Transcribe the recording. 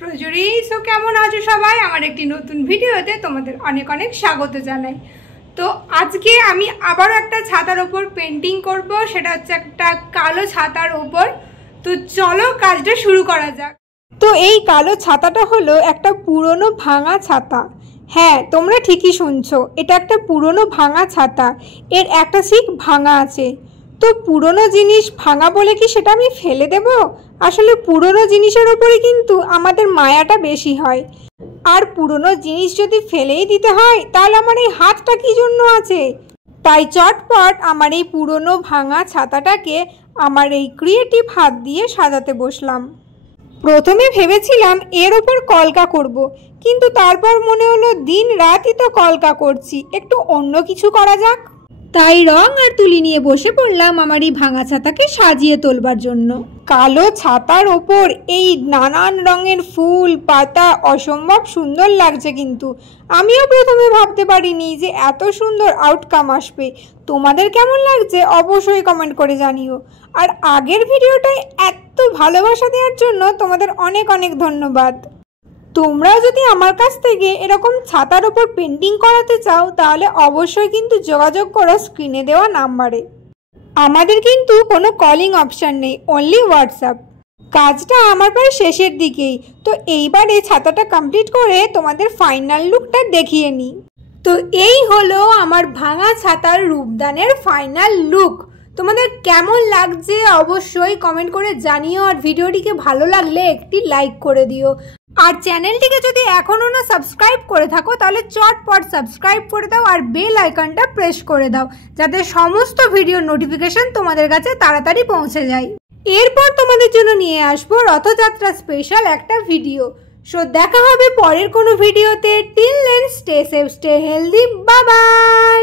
প্রজুরি। So কেমন আছো সবাই? আমার একটি নতুন ভিডিওতে তোমাদের অনেক অনেক স্বাগত জানাই। তো আজকে আমি আবারও একটা ছাতার ওপর পেন্টিং করব, সেটা হচ্ছে একটা কালো ছাতার ওপর। তো চলো কাজটা শুরু করা যাক। তো এই কালো ছাতাটা হলো একটা পুরনো ভাঙা ছাতা। হ্যাঁ, তোমরা ঠিকই শুনছো, এটা একটা পুরনো ভাঙা ছাতা। এর একটা শিক ভাঙা আছে। তো পুরনো জিনিস ভাঙা বলে কি সেটা আমি ফেলে দেব? আসলে পুরনো জিনিসের ওপরে কিন্তু আমাদের মায়াটা বেশি হয়। আর পুরনো জিনিস যদি ফেলেই দিতে হয় তাহলে আমার এই হাতটা কি জন্য আছে? তাই চটপট আমার এই পুরনো ভাঙা ছাতাটাকে আমার এই ক্রিয়েটিভ হাত দিয়ে সাজাতে বসলাম। প্রথমে ভেবেছিলাম এর ওপর কলকা করব, কিন্তু তারপর মনে হলো দিন রাতই তো কলকা করছি, একটু অন্য কিছু করা যাক। তাই রং আর তুলি নিয়ে বসে পড়লাম আমার এই ভাঙা ছাতাকে সাজিয়ে তোলবার জন্য। কালো ছাতার ওপর এই নানান রঙের ফুল পাতা অসম্ভব সুন্দর লাগছে, কিন্তু আমিও প্রথমে ভাবতে পারিনি যে এত সুন্দর আউটকাম আসবে। তোমাদের কেমন লাগছে অবশ্যই কমেন্ট করে জানিও। আর আগের ভিডিওটায় এত ভালোবাসা দেওয়ার জন্য তোমাদের অনেক অনেক ধন্যবাদ। তোমরাও যদি আমার কাছ থেকে এরকম ছাতার ওপর পেন্টিং করাতে চাও তাহলে অবশ্যই কিন্তু যোগাযোগ করো স্ক্রিনে দেওয়া নাম্বারে। আমাদের কিন্তু কোনো কলিং অপশান নেই, অনলি হোয়াটসঅ্যাপ। কাজটা আমার প্রায় শেষের দিকেই, তো এইবারে ছাতাটা কমপ্লিট করে তোমাদের ফাইনাল লুকটা দেখিয়ে নিই। তো এই হলো আমার ভাঙা ছাতার রূপদানের ফাইনাল লুক। তোমাদের কেমন লাগছে অবশ্যই কমেন্ট করে জানিও, আর ভিডিওটিকে ভালো লাগলে একটি লাইক করে দিও। আর চ্যানেলটিকে যদি এখনও না সাবস্ক্রাইব করে থাকো তাহলে চটপট সাবস্ক্রাইব করে দাও আর বেল আইকনটা প্রেস করে দাও, যাতে সমস্ত ভিডিওর নোটিফিকেশন তোমাদের কাছে তাড়াতাড়ি পৌঁছে যায়। এরপর তোমাদের জন্য নিয়ে আসবো রথযাত্রা স্পেশাল একটা ভিডিও। সো দেখা হবে পরের কোনো ভিডিওতে। Till then stay safe, stay healthy, bye by.